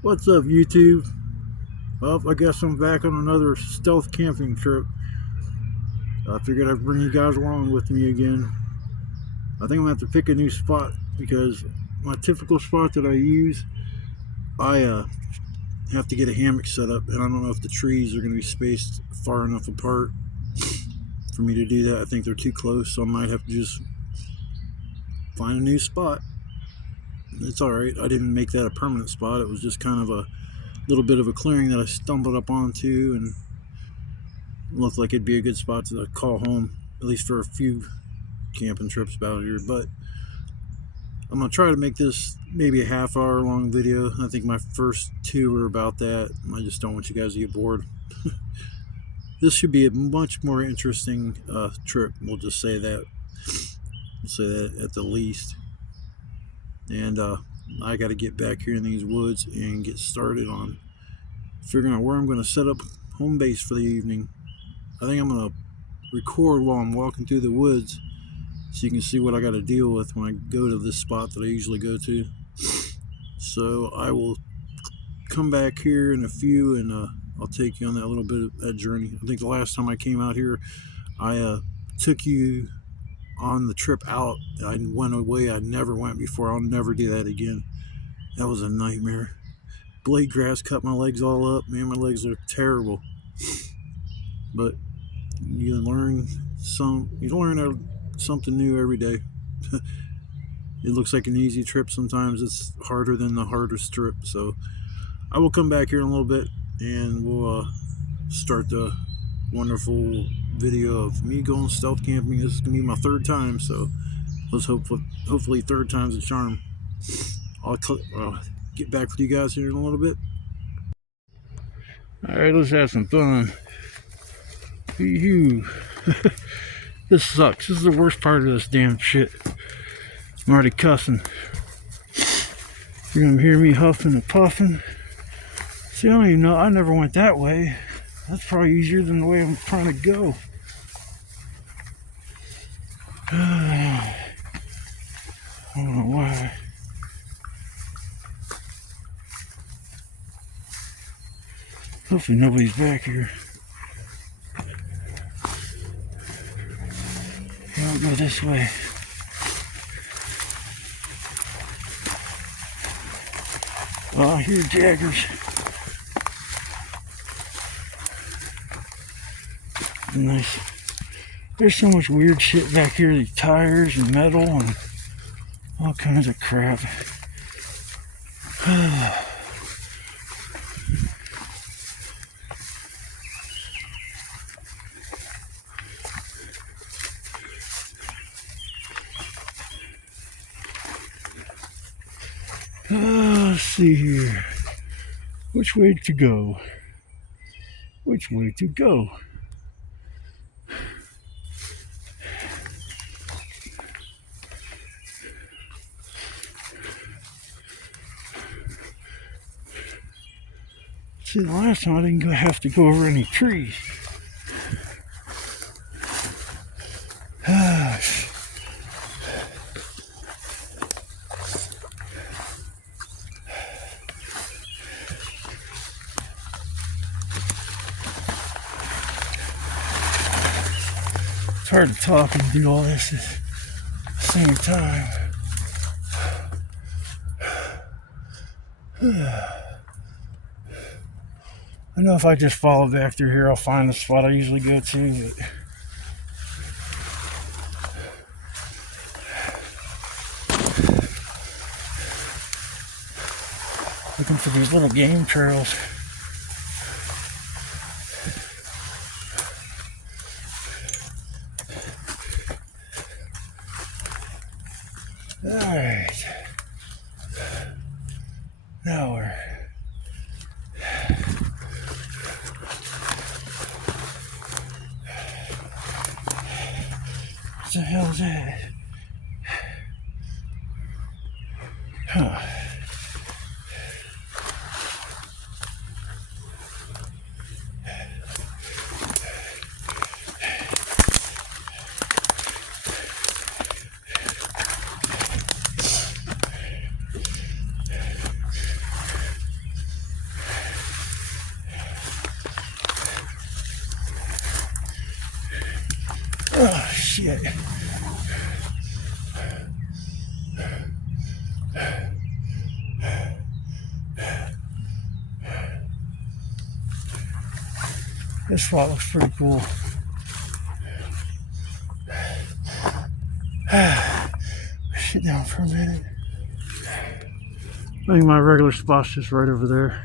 What's up, YouTube? Well, I guess I'm back on another stealth camping trip. I figured I'd bring you guys along with me again. I think I'm gonna have to pick a new spot because my typical spot that I use, I have to get a hammock set up, and I don't know if the trees are gonna be spaced far enough apart for me to do that. I think they're too close, so I might have to just find a new spot. It's all right. I didn't make that a permanent spot. It was just kind of a little bit of a clearing that I stumbled up onto, and looked like it'd be a good spot to call home, at least for a few camping trips about here. But I'm gonna try to make this maybe a half-hour long video. I think my first two are about that. I just don't want you guys to get bored. This should be a much more interesting trip. We'll just say that. We'll say that at the least. And I got to get back here in these woods and get started on figuring out where I'm going to set up home base for the evening. I think I'm going to record while I'm walking through the woods so you can see what I got to deal with when I go to this spot that I usually go to. So I will come back here in a few, and I'll take you on that little bit of that journey. I think the last time I came out here, I took you on the trip out. I went away I never went before. I'll never do that again. That was a nightmare. Blade grass cut my legs all up. Man, my legs are terrible. But you learn something new every day. It looks like an easy trip. Sometimes it's harder than the hardest trip. So I will come back here in a little bit, and we'll start the wonderful video of me going stealth camping. This is gonna be my third time, so let's hopefully third time's a charm. I'll get back with you guys here in a little bit. All right, let's have some fun. This sucks. This is the worst part of this damn shit. I'm already cussing. You're gonna hear me huffing and puffing. See, I don't even know. I never went that way. That's probably easier than the way I'm trying to go. I don't know why. Hopefully nobody's back here. I'll go this way. Oh, I hear jaggers. Nice. There's so much weird shit back here, like tires and metal and all kinds of crap. Let's see here. Which way to go? Which way to go? See, the last time I didn't have to go over any trees. It's hard to talk and do all this at the same time. I know if I just follow back through here, I'll find the spot I usually go to. But looking for these little game trails. Alright. Now we're what the hell is that? Huh. Oh, shit. This spot looks pretty cool. Sit down for a minute. I think my regular spot's just right over there.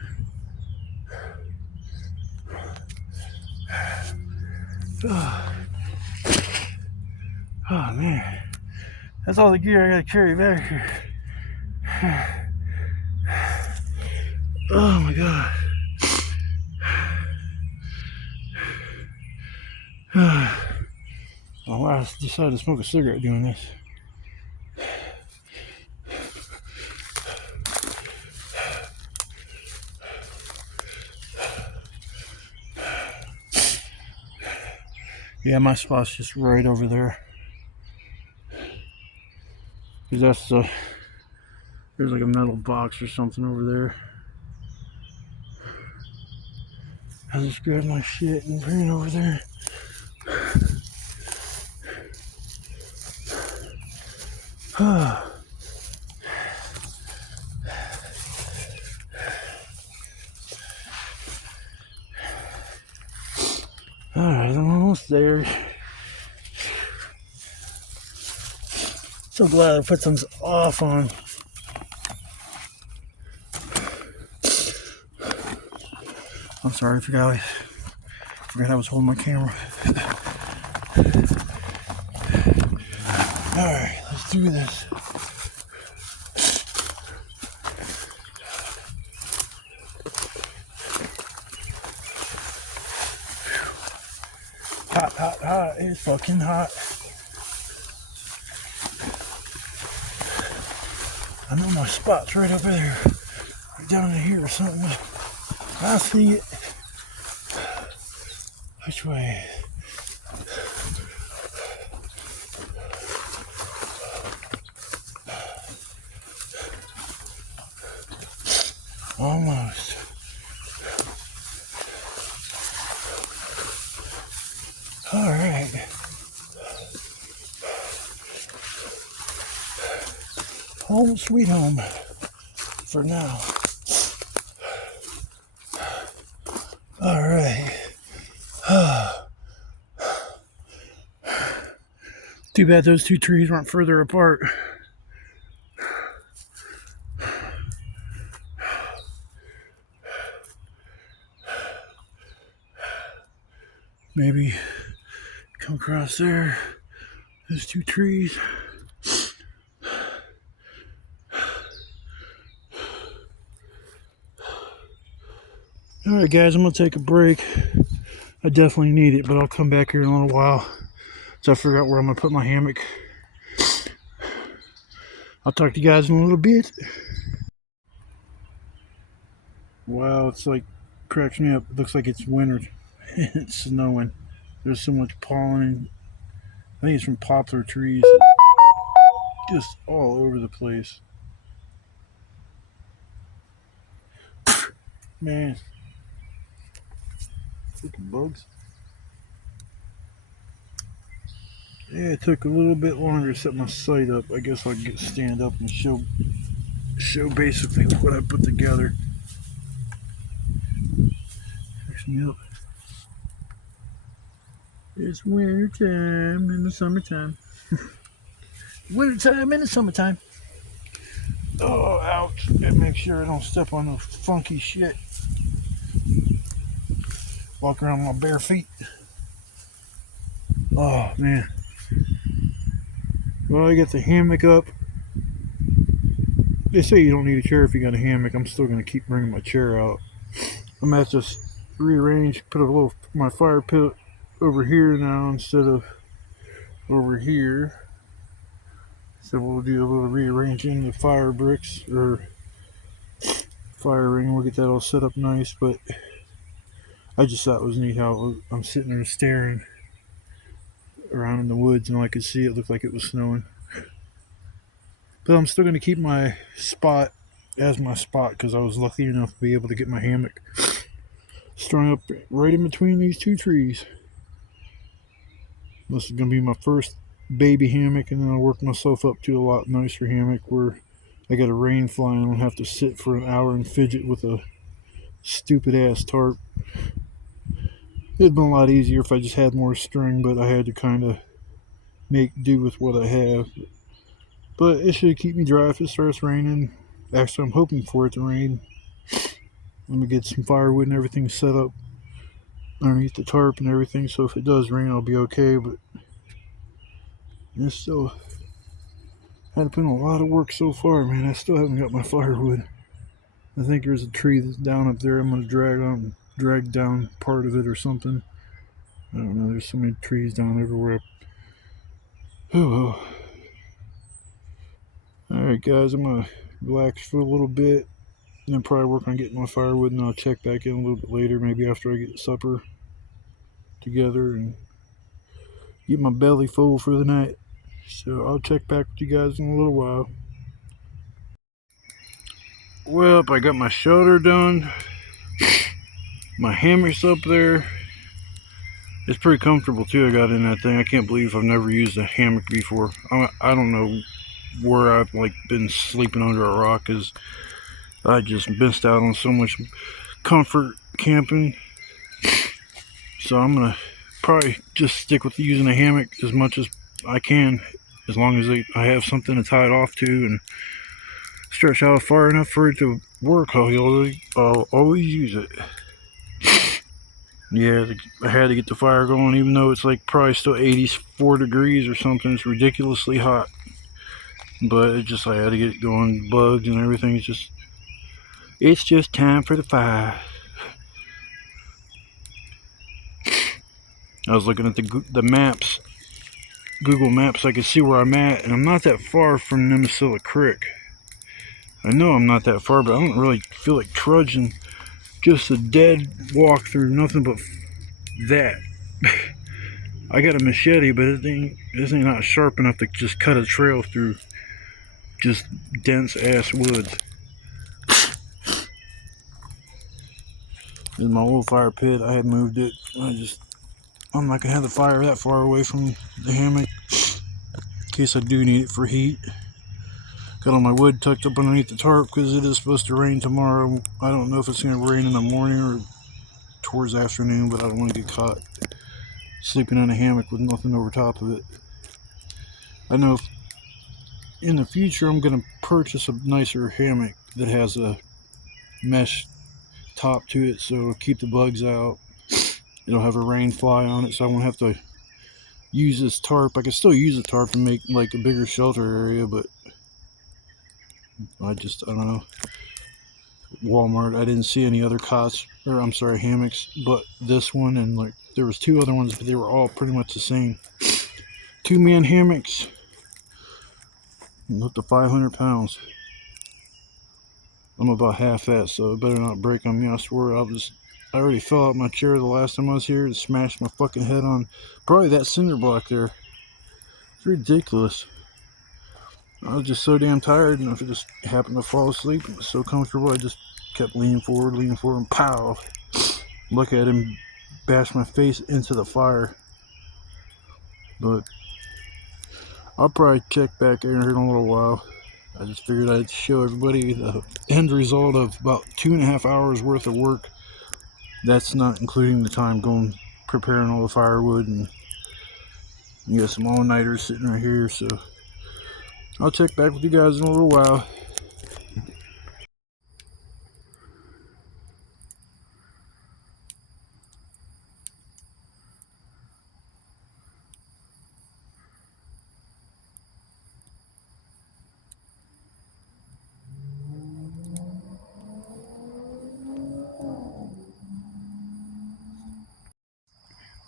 Oh man, that's all the gear I gotta carry back here. Oh my god. Oh wow, I decided to smoke a cigarette doing this. Yeah, my spot's just right over there. Cause that's there's like a metal box or something over there. I just grabbed my shit and bring it over there. Alright, I'm almost there. So glad I put some off on. I'm sorry, I forgot I was holding my camera. Alright, let's do this. Hot, hot, hot. It's fucking hot. I know my spot's right over there. Right down in here or something. I see it. Which way? Almost. All right. Home sweet home for now. All right. Too bad those two trees weren't further apart. Maybe come across there. There's two trees. Alright guys, I'm going to take a break. I definitely need it, but I'll come back here in a little while. So I figure out where I'm going to put my hammock. I'll talk to you guys in a little bit. Wow, it's like, cracks me up. It looks like it's winter. It's snowing. There's so much pollen. I think it's from poplar trees. Just all over the place. Man. Freaking bugs. Yeah, it took a little bit longer to set my site up. I guess I'll stand up and show basically what I put together. Fix me up. It's winter time in the summertime. Winter time in the summertime. Oh, ouch. And make sure I don't step on no funky shit. Walk around with my bare feet. Oh, man. Well, I got the hammock up. They say you don't need a chair if you got a hammock. I'm still going to keep bringing my chair out. I'm going to have to rearrange, put my fire pit over here now instead of over here. So we'll do a little rearranging the fire bricks or fire ring. We'll get that all set up nice, but I just thought it was neat how I'm sitting there staring around in the woods and all I could see it looked like it was snowing. But I'm still going to keep my spot as my spot because I was lucky enough to be able to get my hammock strung up right in between these two trees. This is going to be my first baby hammock, and then I'll work myself up to a lot nicer hammock where I got a rain fly and I don't have to sit for an hour and fidget with a stupid ass tarp. It'd been a lot easier if I just had more string, but I had to kind of make do with what I have. But it should keep me dry if it starts raining. Actually, I'm hoping for it to rain. Let me get some firewood and everything set up underneath the tarp and everything, so if it does rain, I'll be okay. But it's still had been a lot of work so far, man. I still haven't got my firewood. I think there's a tree that's down up there. I'm gonna drag down part of it or something. I don't know. There's so many trees down everywhere. Oh, all right, guys. I'm gonna relax for a little bit, and then probably work on getting my firewood, and I'll check back in a little bit later, maybe after I get supper together and get my belly full for the night. So I'll check back with you guys in a little while. Well, I got my shelter done. My hammock's up there. It's pretty comfortable too. I got in that thing. I can't believe I've never used a hammock before. I don't know where I've been sleeping under a rock, because I just missed out on so much comfort camping. So I'm gonna probably just stick with using a hammock as much as I can, as long as I have something to tie it off to and stretch out far enough for it to work. I'll always use it. Yeah, I had to get the fire going, even though it's probably still 84 degrees or something. It's ridiculously hot, but I had to get it going. Bugs and everything. It's just time for the fire. I was looking at the maps, Google Maps. I could see where I'm at, and I'm not that far from Nemasilla Creek. I know I'm not that far, but I don't really feel like trudging. Just a dead walk through nothing but that. I got a machete, but this ain't not sharp enough to just cut a trail through just dense ass woods. This is my old fire pit. I had moved it. I'm not gonna have the fire that far away from the hammock in case I do need it for heat. Got all my wood tucked up underneath the tarp because it is supposed to rain tomorrow. I don't know if it's gonna rain in the morning or towards the afternoon, but I don't want to get caught sleeping in a hammock with nothing over top of it. I know in the future I'm gonna purchase a nicer hammock that has a mesh top to it, so it'll keep the bugs out. It'll have a rain fly on it, so I won't have to use this tarp. I can still use the tarp and make a bigger shelter area, but I don't know. Walmart, I didn't see any other hammocks, but this one, and there was two other ones, but they were all pretty much the same. 2-man hammocks, up to 500 pounds. I'm about half that, so it better not break on me. I swear, I already fell out my chair the last time I was here and smashed my fucking head on probably that cinder block there. It's ridiculous. I was just so damn tired, and I just happened to fall asleep. It was so comfortable, I just kept leaning forward, and pow! Look at him bash my face into the fire. But I'll probably check back in here in a little while. I just figured I'd show everybody the end result of about 2.5 hours worth of work. That's not including the time going preparing all the firewood, and you got some all-nighters sitting right here. So I'll check back with you guys in a little while.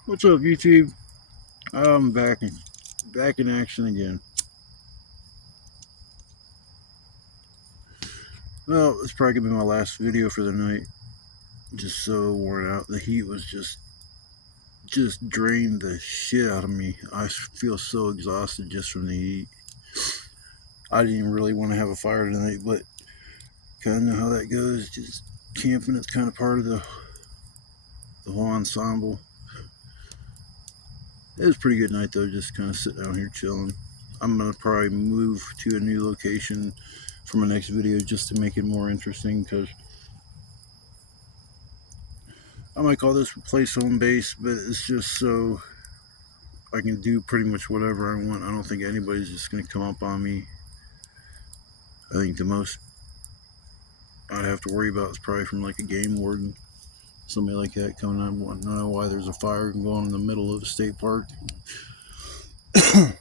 What's up, YouTube? I'm back in action again. Well, it's probably gonna be my last video for the night. Just so worn out. The heat was just drained the shit out of me. I feel so exhausted just from the heat. I didn't even really want to have a fire tonight, but kind of know how that goes. Just camping, it's kind of part of the whole ensemble. It was a pretty good night though, just kind of sitting down here chilling. I'm gonna probably move to a new location for my next video just to make it more interesting, because I might call this replace home base, but it's just so I can do pretty much whatever I want. I don't think anybody's just gonna come up on me. I think the most I'd have to worry about is probably from like a game warden, somebody like that coming on wanting to know why there's a fire going on in the middle of a state park. I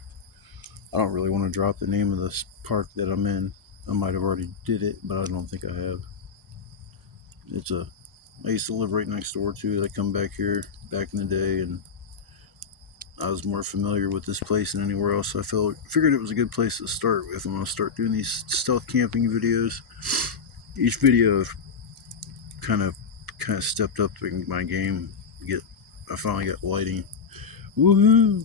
don't really want to drop the name of this park that I'm in. I might have already did it, but I don't think I have. I used to live right next door to it. I come back here back in the day, and I was more familiar with this place than anywhere else. I figured it was a good place to start with. I'm gonna start doing these stealth camping videos. Each video I've kind of stepped up in my game. I finally got lighting. Woohoo!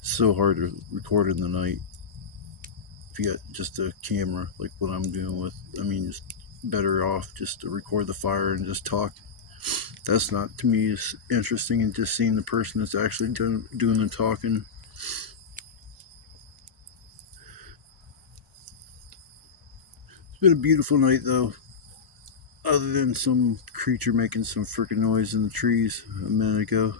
So hard to record in the night if you got just a camera like what I'm doing with. I mean, it's better off just to record the fire and just talk. That's not, to me, as interesting as just seeing the person that's actually doing the talking. It's been a beautiful night though, other than some creature making some freaking noise in the trees a minute ago.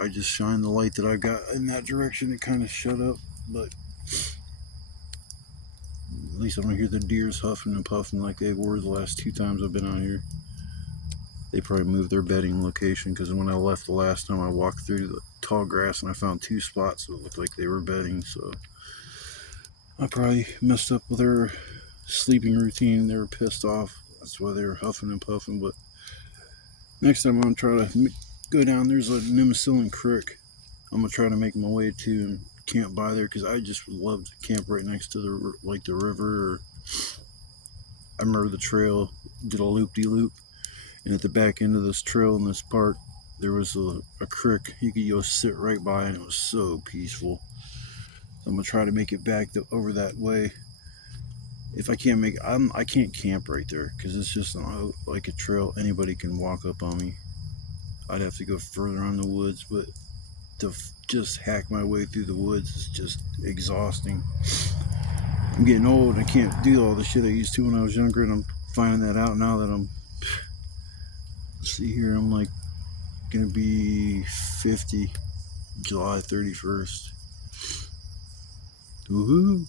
I just shined the light that I got in that direction. It kind of shut up, but at least I don't hear the deers huffing and puffing like they were the last 2 times I've been out here. They probably moved their bedding location, because when I left the last time, I walked through the tall grass and I found 2 spots that looked like they were bedding. So I probably messed up with their sleeping routine. They were pissed off. That's why they were huffing and puffing. But next time I'm gonna try to go down. There's a Nimicillin Creek. I'm gonna try to make my way to and camp by there, because I just would love to camp right next to the river. Or I remember the trail did a loop-de-loop, and at the back end of this trail in this park, there was a creek you could go sit right by, and it was so peaceful. So I'm gonna try to make it back over that way. If I can't make it, I can't camp right there, because it's just not like a trail anybody can walk up on me. I'd have to go further on the woods, but to just hack my way through the woods is just exhausting. I'm getting old. I can't do all the shit I used to when I was younger, and I'm finding that out now that let's see here, I'm like gonna be 50 July 31st. Woohoo!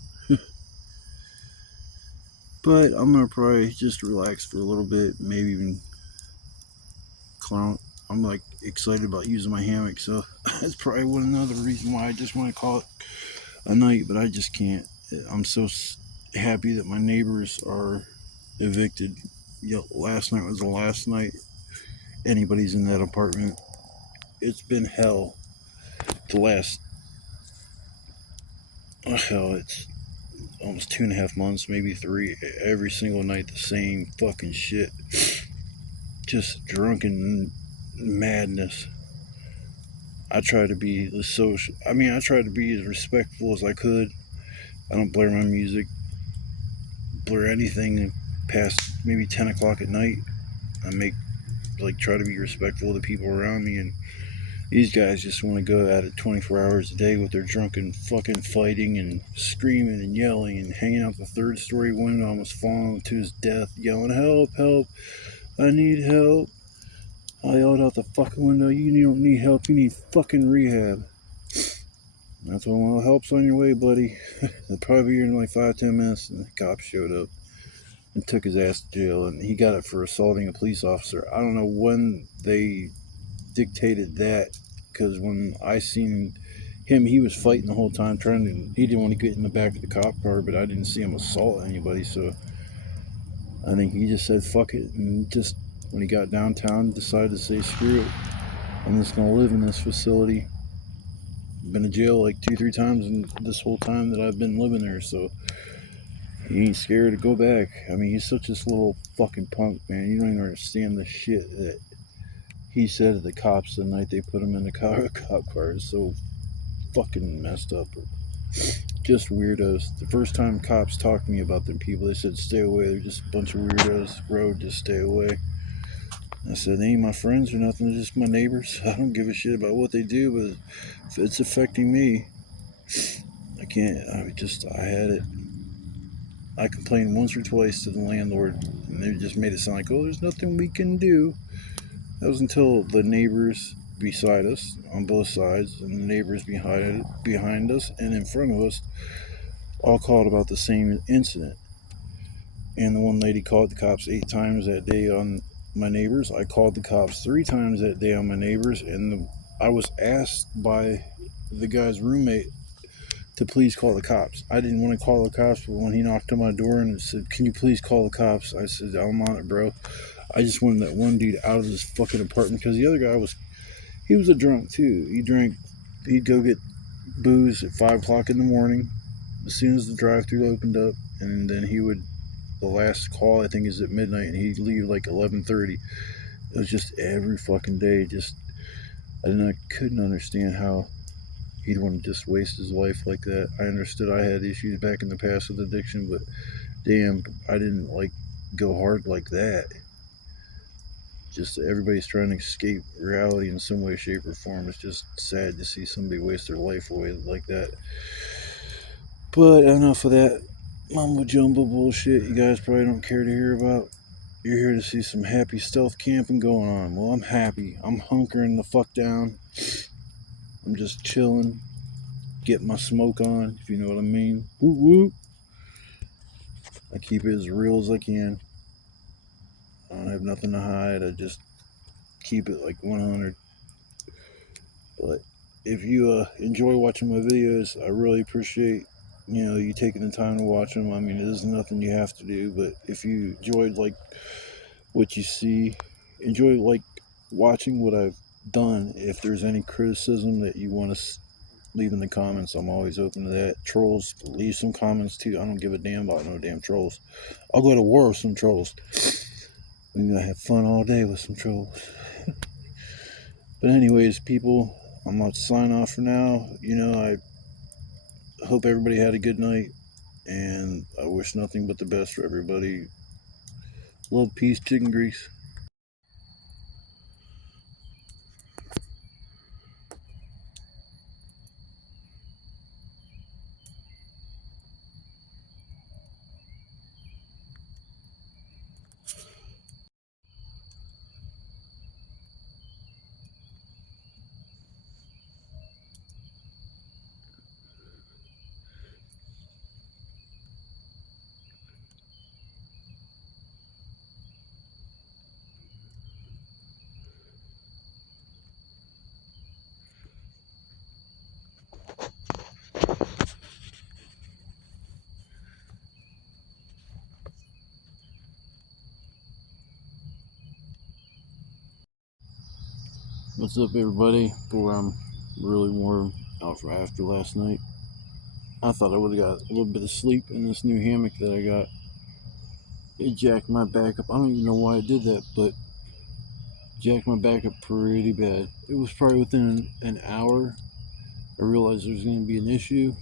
But I'm gonna probably just relax for a little bit, maybe even clown. I'm like excited about using my hammock, so that's probably another reason why I just want to call it a night, but I just can't. I'm so happy that my neighbors are evicted. Last night was the last night anybody's in that apartment. It's been hell the last, it's almost 2.5 months, maybe 3. Every single night the same fucking shit. Just drunken madness. I try to be I try to be as respectful as I could. I don't blare my music, blare anything past maybe 10 o'clock at night. I try to be respectful of the people around me, and these guys just want to go at it 24 hours a day with their drunken fucking fighting and screaming and yelling and hanging out the 3rd-story window, almost falling to his death, yelling, "Help, help, I need help." I yelled out the fucking window, "You don't need help, you need fucking rehab." That's when help's on your way, buddy. They'll probably be here in like 5-10 minutes, and the cops showed up and took his ass to jail, and he got it for assaulting a police officer. I don't know when they dictated that, because when I seen him, he was fighting the whole time, he didn't want to get in the back of the cop car, but I didn't see him assault anybody, so I think he just said fuck it, and just when he got downtown decided to say screw it, I'm just gonna live in this facility. Been to jail like 2-3 times in this whole time that I've been living there, so he ain't scared to go back. I mean, he's such this little fucking punk, man. You don't even understand the shit that he said to the cops the night they put him in the cop car. It's so fucking messed up. Just weirdos. The first time cops talked to me about them people, they said stay away. They're just a bunch of weirdos. Road, just stay away. I said, they ain't my friends or nothing, they're just my neighbors. I don't give a shit about what they do, but if it's affecting me, I can't. I had it. I complained once or twice to the landlord, and they just made it sound like, oh, there's nothing we can do. That was until the neighbors beside us on both sides and the neighbors behind us and in front of us all called about the same incident. And the one lady called the cops 8 times that day on my neighbors. I called the cops 3 times that day on my neighbors, and I was asked by the guy's roommate to please call the cops. I didn't want to call the cops, but when he knocked on my door and said, "Can you please call the cops?" I said, "I'm on it, bro." I just wanted that one dude out of this fucking apartment because the other guy he was a drunk too. He drank, he'd go get booze at 5 o'clock in the morning as soon as the drive-thru opened up, and then the last call I think is at midnight, and he'd leave like 11:30. It was just every fucking day. I couldn't understand how he'd want to just waste his life like that. I understood I had issues back in the past with addiction, but damn, I didn't like go hard like that. Just everybody's trying to escape reality in some way, shape, or form. It's just sad to see somebody waste their life away like that. But enough of that mumbo jumbo bullshit you guys probably don't care to hear about. You're here to see some happy stealth camping going on. Well, I'm happy. I'm hunkering the fuck down. I'm just chilling, getting my smoke on, if you know what I mean. Whoop whoop. I keep it as real as I can. I don't have nothing to hide. I just keep it like 100. But if you enjoy watching my videos, I really appreciate you taking the time to watch them. I mean, it is nothing you have to do, but if you enjoyed like what you see, enjoy like watching what I've done. If there's any criticism that you want to leave in the comments, I'm always open to that. Trolls, leave some comments too. I don't give a damn about no damn trolls. I'll go to war with some trolls. I'm gonna have fun all day with some trolls. But anyways, people, I'm going to sign off for now. I hope everybody had a good night, and I wish nothing but the best for everybody. Love, peace, chicken grease. What's up, everybody? Boy, I'm really warm out after last night. I thought I would have got a little bit of sleep in this new hammock that I got. It jacked my back up. I don't even know why it did that, but jacked my back up pretty bad. It was probably within an hour I realized there was going to be an issue.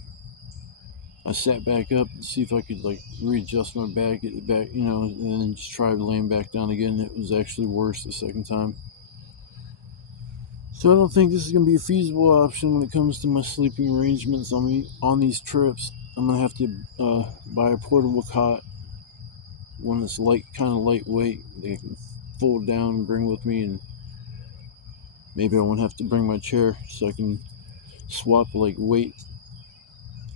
I sat back up to see if I could like readjust my back, get it back, and then just try laying back down again. It was actually worse the second time. So I don't think this is going to be a feasible option when it comes to my sleeping arrangements on these trips. I'm going to have to buy a portable cot, one that's kind of lightweight, that I can fold down and bring with me, and maybe I won't have to bring my chair, so I can swap like weight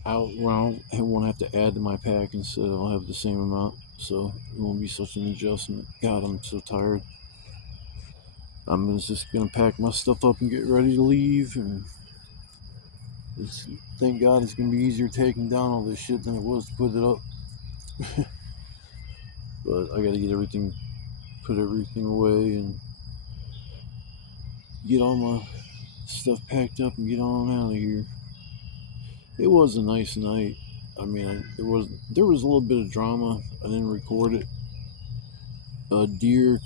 out where I won't have to add to my pack. Instead I'll have the same amount, so it won't be such an adjustment. God, I'm so tired. I'm just gonna pack my stuff up and get ready to leave, and thank God it's gonna be easier taking down all this shit than it was to put it up. But I gotta put everything away and get all my stuff packed up and get on out of here. It was a nice night. I mean, there was a little bit of drama. I didn't record it. A deer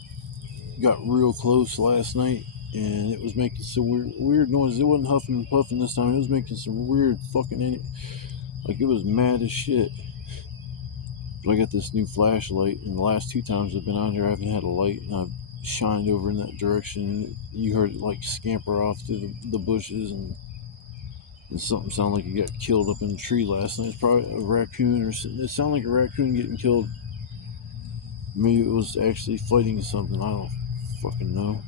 got real close last night, and it was making some weird noise. It wasn't huffing and puffing this time. It was making some weird fucking like it was mad as shit. But I got this new flashlight, and the last 2 times I've been out here, I haven't had a light, and I've shined over in that direction. You heard it like scamper off through the bushes, and something sounded like it got killed up in the tree last night. It's probably a raccoon, or it sounded like a raccoon getting killed. Maybe it was actually fighting something. I don't fucking know.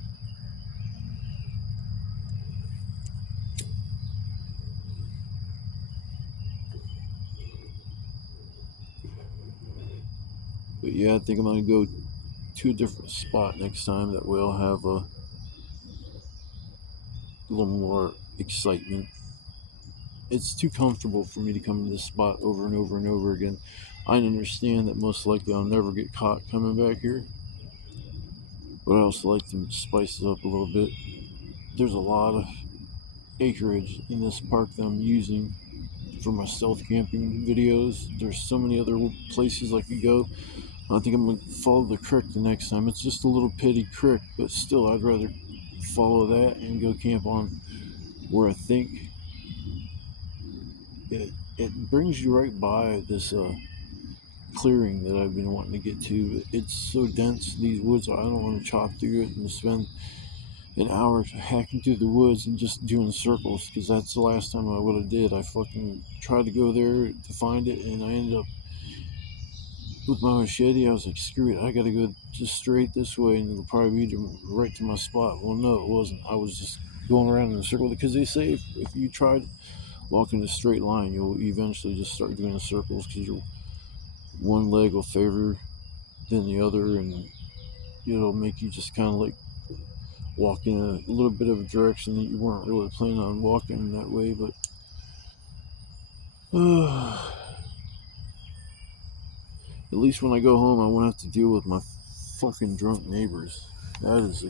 But yeah, I think I'm gonna go to a different spot next time. That way I'll have a little more excitement. It's too comfortable for me to come to this spot over and over and over again. I understand that most likely I'll never get caught coming back here, but I also like to spice it up a little bit. There's a lot of acreage in this park that I'm using for my stealth camping videos. There's so many other places I could go. I think I'm gonna follow the creek the next time. It's just a little pitty creek, but still I'd rather follow that and go camp on where I think it brings you right by this clearing that I've been wanting to get to. It's so dense, these woods, I don't want to chop through it and spend an hour hacking through the woods and just doing circles, because that's the last time I would have did. I fucking tried to go there to find it, and I ended up with my machete. I was like, screw it, I gotta go just straight this way, and it'll probably be right to my spot. Well, no, it wasn't. I was just going around in a circle, because they say if you try walking a straight line, you'll eventually just start doing the circles, because your one leg will favor than the other, and it'll make you just kind of like walk in a little bit of a direction that you weren't really planning on walking that way. But at least when I go home, I won't have to deal with my fucking drunk neighbors. That is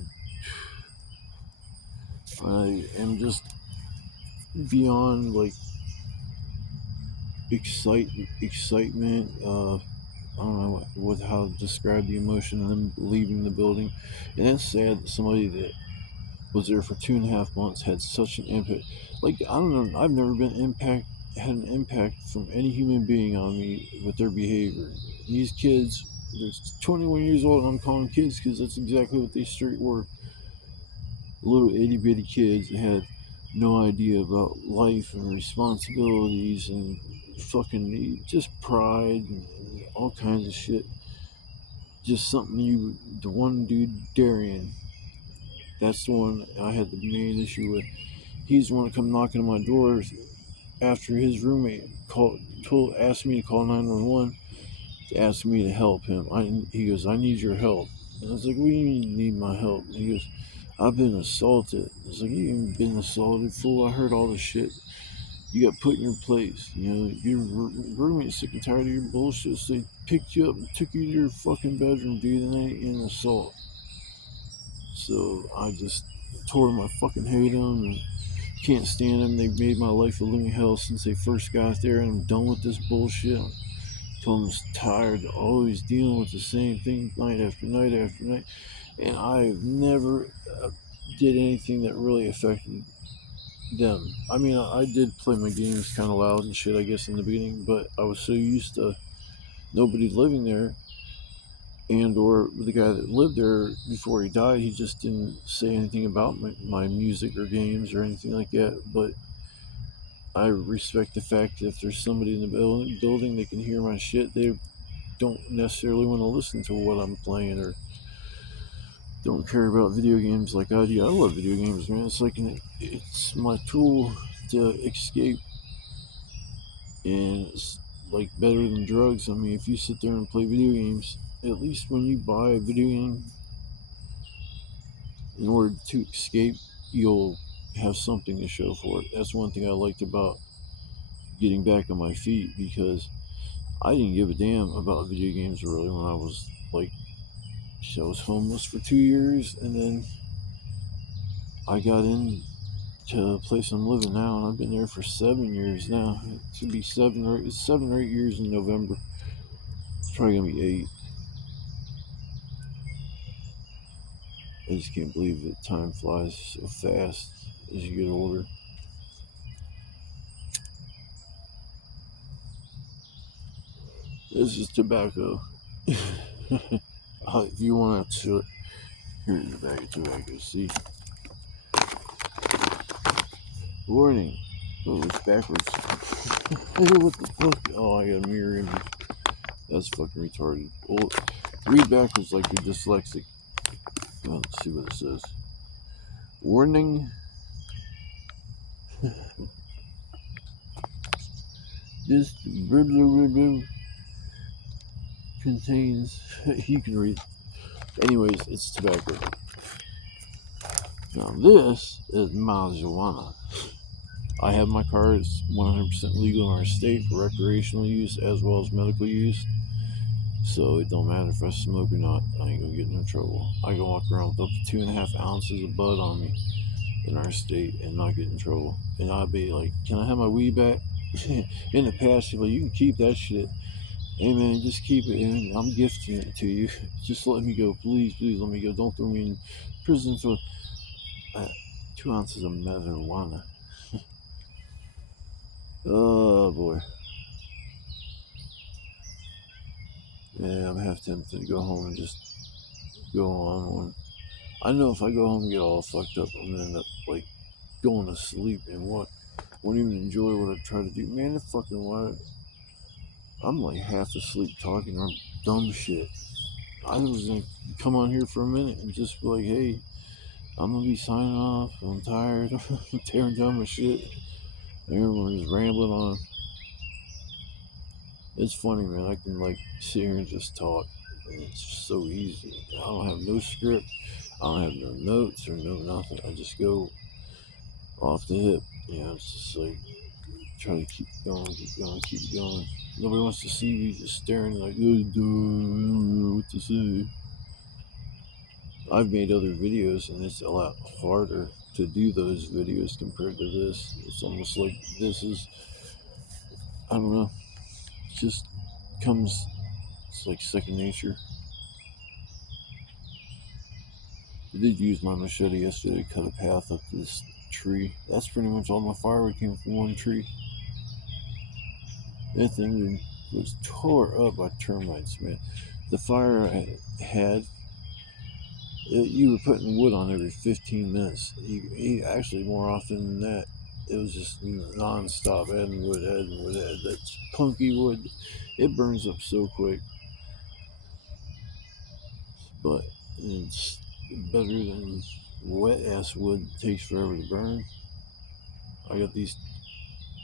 I am just beyond like excitement. I don't know how to describe the emotion of them leaving the building, and that's sad that somebody that was there for 2.5 months had such an impact. Like, I don't know, I've never had an impact from any human being on me with their behavior. These kids, they're 21 years old, and I'm calling kids because that's exactly what they straight were. Little itty bitty kids that had no idea about life and responsibilities and fucking just pride and all kinds of shit. Just something the one dude, Darian, that's the one I had the main issue with. He's the one to come knocking on my doors after his roommate asked me to call 911 to ask me to help him. He goes, I need your help. And I was like, what do you mean you need my help? And he goes, I've been assaulted. I was like, you ain't been assaulted, fool. I heard all the shit. You got put in your place. You know, your roommate's sick and tired of your bullshit, so they picked you up and took you to your fucking bedroom, dude, and they ain't an assault. So I just told him I fucking hate him and can't stand them. They've made my life a living hell since they first got there, and I'm done with this bullshit. I told them I'm tired of always dealing with the same thing night after night after night, and I've never did anything that really affected them. I mean, I did play my games kind of loud and shit, I guess, in the beginning, but I was so used to nobody living there, and or the guy that lived there before he died, he just didn't say anything about my music or games or anything like that. But I respect the fact that if there's somebody in the building that can hear my shit, they don't necessarily want to listen to what I'm playing or don't care about video games like I do. I love video games, man. It's like it's my tool to escape, and it's like better than drugs. I mean, if you sit there and play video games, at least when you buy a video game in order to escape, you'll have something to show for it. That's one thing I liked about getting back on my feet, because I didn't give a damn about video games really when I was like, I was homeless for 2 years, and then I got into the place I'm living now, and I've been there for 7 years now. It's gonna be 7 or 8 years in November. It's probably gonna be 8. I just can't believe that time flies so fast as you get older. This is tobacco. If you want to Here's the bag of tobacco. See? Warning. Oh, it's backwards. What the fuck? Oh, I got a mirror image. That's fucking retarded. Well, read backwards like you're dyslexic. Well, let's see what it says. Warning. This contains. You can read. Anyways, it's tobacco. Now this is marijuana. I have my car. It's 100% legal in our state for recreational use as well as medical use. So it don't matter if I smoke or not. I ain't gonna get in no trouble. I can walk around with up to 2.5 ounces of bud on me in our state and not get in trouble. And I'd be like, "Can I have my weed back?" In the past, you're like, "You can keep that shit." Hey man, just keep it. And I'm gifting it to you. Just let me go, please, please let me go. Don't throw me in prison for 2 ounces of marijuana. Oh boy. Yeah, I'm half tempted to go home and just go on one. I know if I go home and get all fucked up, I'm gonna end up like going to sleep and won't even enjoy what I try to do. Man, the fucking why I'm like half asleep talking or dumb shit. I was gonna come on here for a minute and just be like, hey, I'm gonna be signing off. I'm tired. I'm tearing down my shit. Everyone's rambling on. It's funny, man. I can like sit here and just talk. And it's so easy. I don't have no script. I don't have no notes or no nothing. I just go off the hip. You know, it's just like try to keep going, keep going, keep going. Nobody wants to see me just staring like, oh, I don't know what to say. I've made other videos and it's a lot harder to do those videos compared to this. It's almost like this is, I don't know, it just comes, it's like second nature. I did use my machete yesterday to cut a path up this tree. That's pretty much all my firewood came from one tree. That thing was tore up by termites, man. The fire I had, you were putting wood on every 15 minutes. Actually, more often than that, it was just non-stop adding wood, adding wood, adding that punky wood. It burns up so quick, but it's better than wet ass wood. It takes forever to burn. I got these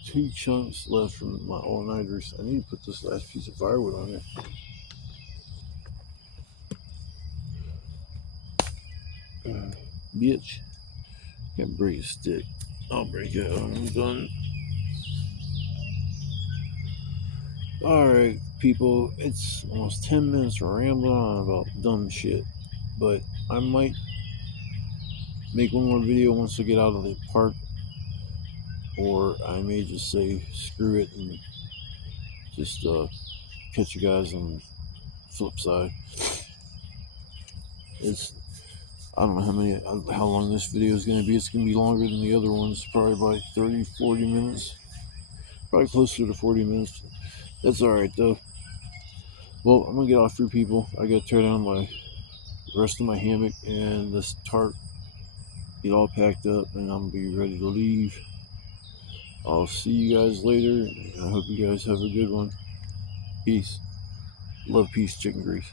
2 chunks left from my all-nighters. I need to put this last piece of firewood on there. Bitch. Can't break a stick. I'll break it. I'm done. Alright, people. It's almost 10 minutes rambling on about dumb shit. But I might make one more video once I get out of the park. Or I may just say screw it and just catch you guys on the flip side. I don't know how long this video is going to be. It's going to be longer than the other ones, probably by 30, 40 minutes. Probably closer to 40 minutes. That's alright though. Well, I'm going to get off for people. I got to tear down the rest of my hammock and this tarp. Get all packed up and I'm going to be ready to leave. I'll see you guys later. I hope you guys have a good one. Peace. Love, peace, chicken grease.